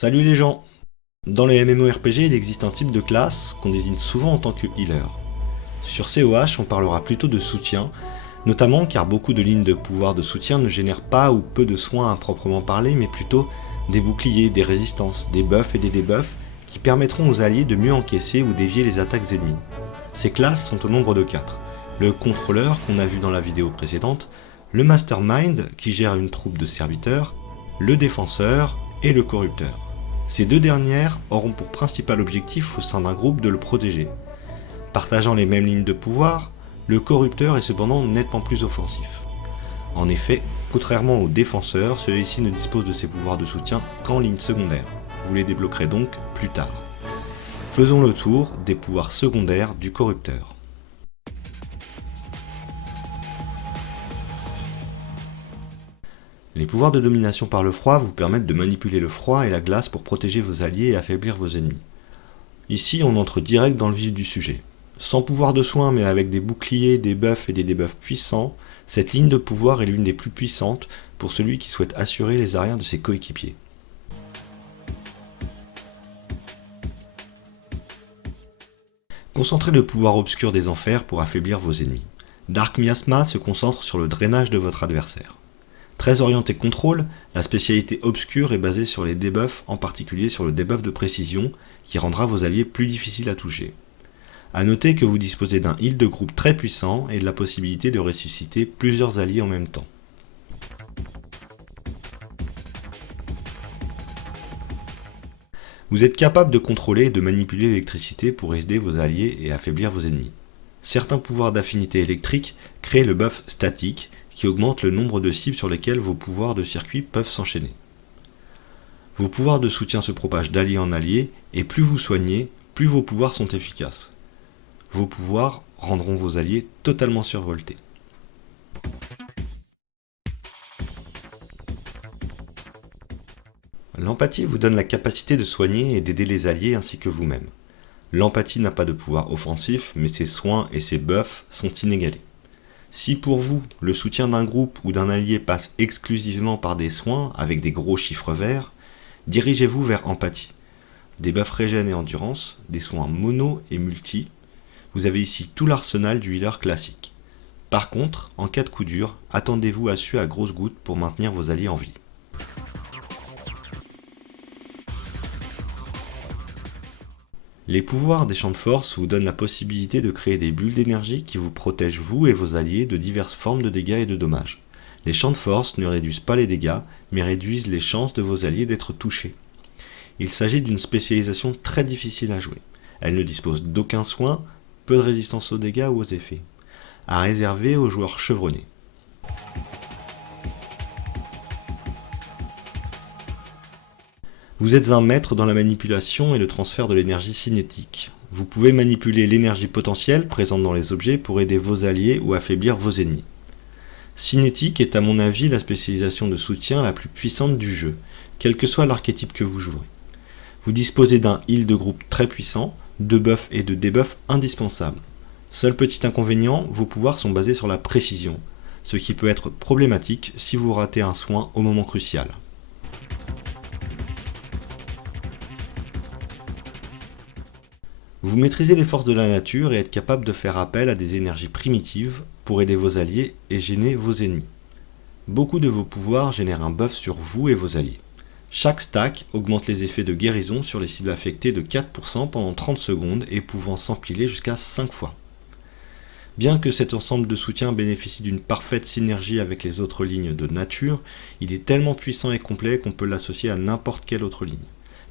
Salut les gens! Dans les MMORPG, il existe un type de classe qu'on désigne souvent en tant que healer. Sur COH, on parlera plutôt de soutien, notamment car beaucoup de lignes de pouvoir de soutien ne génèrent pas ou peu de soins à proprement parler, mais plutôt des boucliers, des résistances, des buffs et des debuffs qui permettront aux alliés de mieux encaisser ou dévier les attaques ennemies. Ces classes sont au nombre de 4. Le contrôleur qu'on a vu dans la vidéo précédente, le mastermind qui gère une troupe de serviteurs, le défenseur et le corrupteur. Ces deux dernières auront pour principal objectif au sein d'un groupe de le protéger. Partageant les mêmes lignes de pouvoir, le corrupteur est cependant nettement plus offensif. En effet, contrairement au défenseur, celui-ci ne dispose de ses pouvoirs de soutien qu'en ligne secondaire. Vous les débloquerez donc plus tard. Faisons le tour des pouvoirs secondaires du corrupteur. Les pouvoirs de domination par le froid vous permettent de manipuler le froid et la glace pour protéger vos alliés et affaiblir vos ennemis. Ici, on entre direct dans le vif du sujet. Sans pouvoir de soin mais avec des boucliers, des buffs et des debuffs puissants, cette ligne de pouvoir est l'une des plus puissantes pour celui qui souhaite assurer les arrières de ses coéquipiers. Concentrez le pouvoir obscur des enfers pour affaiblir vos ennemis. Dark Miasma se concentre sur le drainage de votre adversaire. Très orienté contrôle, la spécialité obscure est basée sur les debuffs, en particulier sur le debuff de précision, qui rendra vos alliés plus difficiles à toucher. A noter que vous disposez d'un heal de groupe très puissant et de la possibilité de ressusciter plusieurs alliés en même temps. Vous êtes capable de contrôler et de manipuler l'électricité pour aider vos alliés et affaiblir vos ennemis. Certains pouvoirs d'affinité électrique créent le buff statique, qui augmente le nombre de cibles sur lesquelles vos pouvoirs de circuit peuvent s'enchaîner. Vos pouvoirs de soutien se propagent d'allié en allié, et plus vous soignez, plus vos pouvoirs sont efficaces. Vos pouvoirs rendront vos alliés totalement survoltés. L'empathie vous donne la capacité de soigner et d'aider les alliés ainsi que vous-même. L'empathie n'a pas de pouvoir offensif, mais ses soins et ses buffs sont inégalés. Si pour vous, le soutien d'un groupe ou d'un allié passe exclusivement par des soins avec des gros chiffres verts, dirigez-vous vers empathie. Des buffs régène et endurance, des soins mono et multi, vous avez ici tout l'arsenal du healer classique. Par contre, en cas de coup dur, attendez-vous à suer à grosses gouttes pour maintenir vos alliés en vie. Les pouvoirs des champs de force vous donnent la possibilité de créer des bulles d'énergie qui vous protègent vous et vos alliés de diverses formes de dégâts et de dommages. Les champs de force ne réduisent pas les dégâts, mais réduisent les chances de vos alliés d'être touchés. Il s'agit d'une spécialisation très difficile à jouer. Elle ne dispose d'aucun soin, peu de résistance aux dégâts ou aux effets. À réserver aux joueurs chevronnés. Vous êtes un maître dans la manipulation et le transfert de l'énergie cinétique. Vous pouvez manipuler l'énergie potentielle présente dans les objets pour aider vos alliés ou affaiblir vos ennemis. Cinétique est à mon avis la spécialisation de soutien la plus puissante du jeu, quel que soit l'archétype que vous jouerez. Vous disposez d'un heal de groupe très puissant, de buffs et de debuffs indispensables. Seul petit inconvénient, vos pouvoirs sont basés sur la précision, ce qui peut être problématique si vous ratez un soin au moment crucial. Vous maîtrisez les forces de la nature et êtes capable de faire appel à des énergies primitives pour aider vos alliés et gêner vos ennemis. Beaucoup de vos pouvoirs génèrent un buff sur vous et vos alliés. Chaque stack augmente les effets de guérison sur les cibles affectées de 4% pendant 30 secondes et pouvant s'empiler jusqu'à 5 fois. Bien que cet ensemble de soutien bénéficie d'une parfaite synergie avec les autres lignes de nature, il est tellement puissant et complet qu'on peut l'associer à n'importe quelle autre ligne.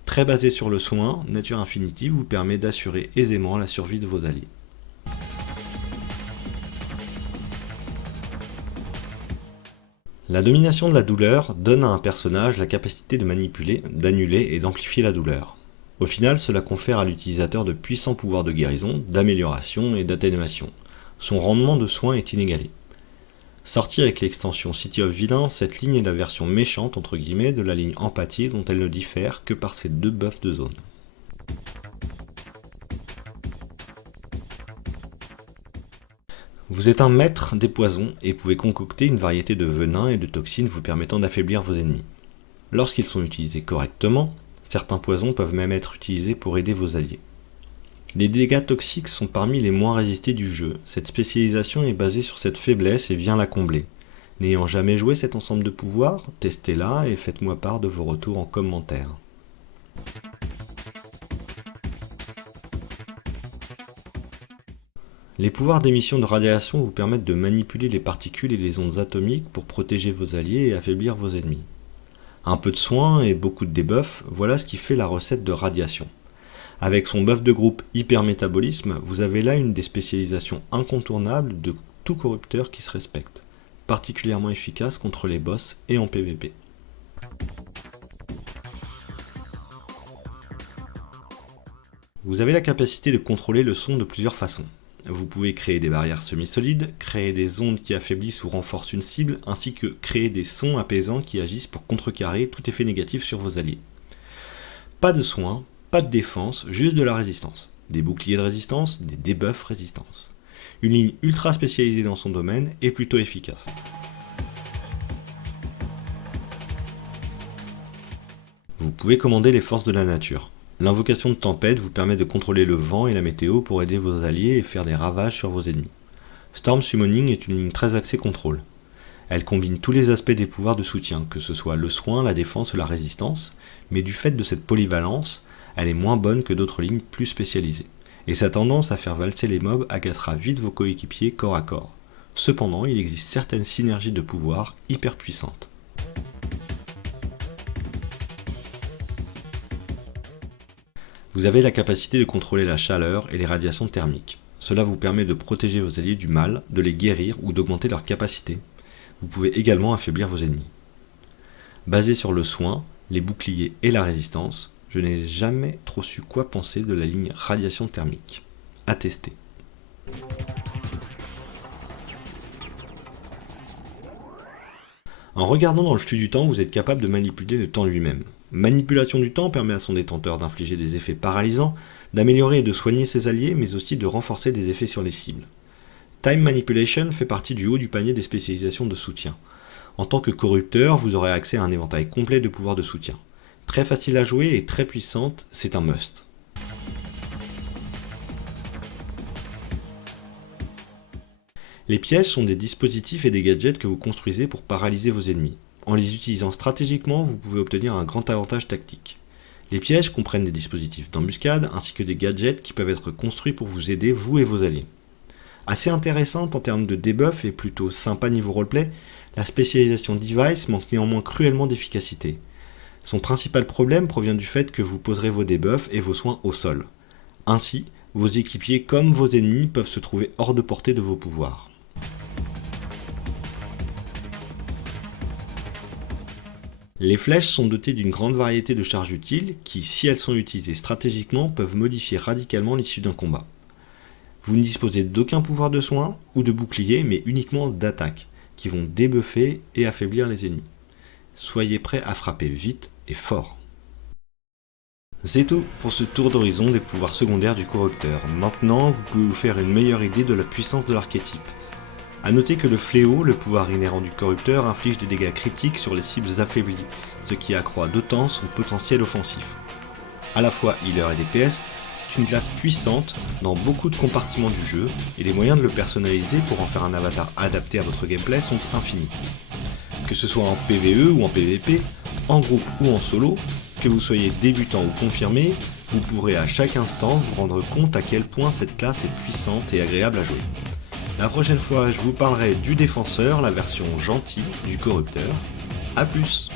Très basé sur le soin, Nature Infinitive vous permet d'assurer aisément la survie de vos alliés. La domination de la douleur donne à un personnage la capacité de manipuler, d'annuler et d'amplifier la douleur. Au final, cela confère à l'utilisateur de puissants pouvoirs de guérison, d'amélioration et d'atténuation. Son rendement de soin est inégalé. Sortie avec l'extension City of Villain, cette ligne est la version méchante entre guillemets de la ligne Empathie dont elle ne diffère que par ses deux buffs de zone. Vous êtes un maître des poisons et pouvez concocter une variété de venins et de toxines vous permettant d'affaiblir vos ennemis. Lorsqu'ils sont utilisés correctement, Certains poisons peuvent même être utilisés pour aider vos alliés. Les dégâts toxiques sont parmi les moins résistés du jeu. Cette spécialisation est basée sur cette faiblesse et vient la combler. N'ayant jamais joué cet ensemble de pouvoirs, testez-la et faites-moi part de vos retours en commentaire. Les pouvoirs d'émission de radiation vous permettent de manipuler les particules et les ondes atomiques pour protéger vos alliés et affaiblir vos ennemis. Un peu de soin et beaucoup de debuff, voilà ce qui fait la recette de radiation. Avec son buff de groupe hypermétabolisme, vous avez là une des spécialisations incontournables de tout corrupteur qui se respecte, particulièrement efficace contre les boss et en PvP. Vous avez la capacité de contrôler le son de plusieurs façons. Vous pouvez créer des barrières semi-solides, créer des ondes qui affaiblissent ou renforcent une cible, ainsi que créer des sons apaisants qui agissent pour contrecarrer tout effet négatif sur vos alliés. Pas de soins, pas de défense, juste de la résistance. Des boucliers de résistance, des debuffs résistance. Une ligne ultra spécialisée dans son domaine et plutôt efficace. Vous pouvez commander les forces de la nature. L'invocation de tempête vous permet de contrôler le vent et la météo pour aider vos alliés et faire des ravages sur vos ennemis. Storm Summoning est une ligne très axée contrôle. Elle combine tous les aspects des pouvoirs de soutien, que ce soit le soin, la défense ou la résistance, mais du fait de cette polyvalence, elle est moins bonne que d'autres lignes plus spécialisées. Et sa tendance à faire valser les mobs agacera vite vos coéquipiers corps à corps. Cependant, il existe certaines synergies de pouvoirs hyper puissantes. Vous avez la capacité de contrôler la chaleur et les radiations thermiques. Cela vous permet de protéger vos alliés du mal, de les guérir ou d'augmenter leur capacité. Vous pouvez également affaiblir vos ennemis. Basé sur le soin, les boucliers et la résistance, je n'ai jamais trop su quoi penser de la ligne radiation thermique. À tester. En regardant dans le flux du temps, vous êtes capable de manipuler le temps lui-même. Manipulation du temps permet à son détenteur d'infliger des effets paralysants, d'améliorer et de soigner ses alliés, mais aussi de renforcer des effets sur les cibles. Time Manipulation fait partie du haut du panier des spécialisations de soutien. En tant que corrupteur, vous aurez accès à un éventail complet de pouvoirs de soutien. Très facile à jouer et très puissante, c'est un must. Les pièges sont des dispositifs et des gadgets que vous construisez pour paralyser vos ennemis. En les utilisant stratégiquement, vous pouvez obtenir un grand avantage tactique. Les pièges comprennent des dispositifs d'embuscade ainsi que des gadgets qui peuvent être construits pour vous aider, vous et vos alliés. Assez intéressante en termes de debuff et plutôt sympa niveau roleplay, la spécialisation Device manque néanmoins cruellement d'efficacité. Son principal problème provient du fait que vous poserez vos debuffs et vos soins au sol. Ainsi, vos équipiers comme vos ennemis peuvent se trouver hors de portée de vos pouvoirs. Les flèches sont dotées d'une grande variété de charges utiles qui, si elles sont utilisées stratégiquement, peuvent modifier radicalement l'issue d'un combat. Vous ne disposez d'aucun pouvoir de soin ou de bouclier, mais uniquement d'attaque, qui vont débuffer et affaiblir les ennemis. Soyez prêts à frapper vite et fort. C'est tout pour ce tour d'horizon des pouvoirs secondaires du corrupteur. Maintenant, vous pouvez vous faire une meilleure idée de la puissance de l'archétype. A noter que le fléau, le pouvoir inhérent du corrupteur, inflige des dégâts critiques sur les cibles affaiblies, ce qui accroît d'autant son potentiel offensif. À la fois healer et DPS, c'est une classe puissante dans beaucoup de compartiments du jeu, et les moyens de le personnaliser pour en faire un avatar adapté à votre gameplay sont infinis. Que ce soit en PvE ou en PvP, en groupe ou en solo, que vous soyez débutant ou confirmé, vous pourrez à chaque instant vous rendre compte à quel point cette classe est puissante et agréable à jouer. La prochaine fois, je vous parlerai du défenseur, la version gentille du corrupteur. A plus!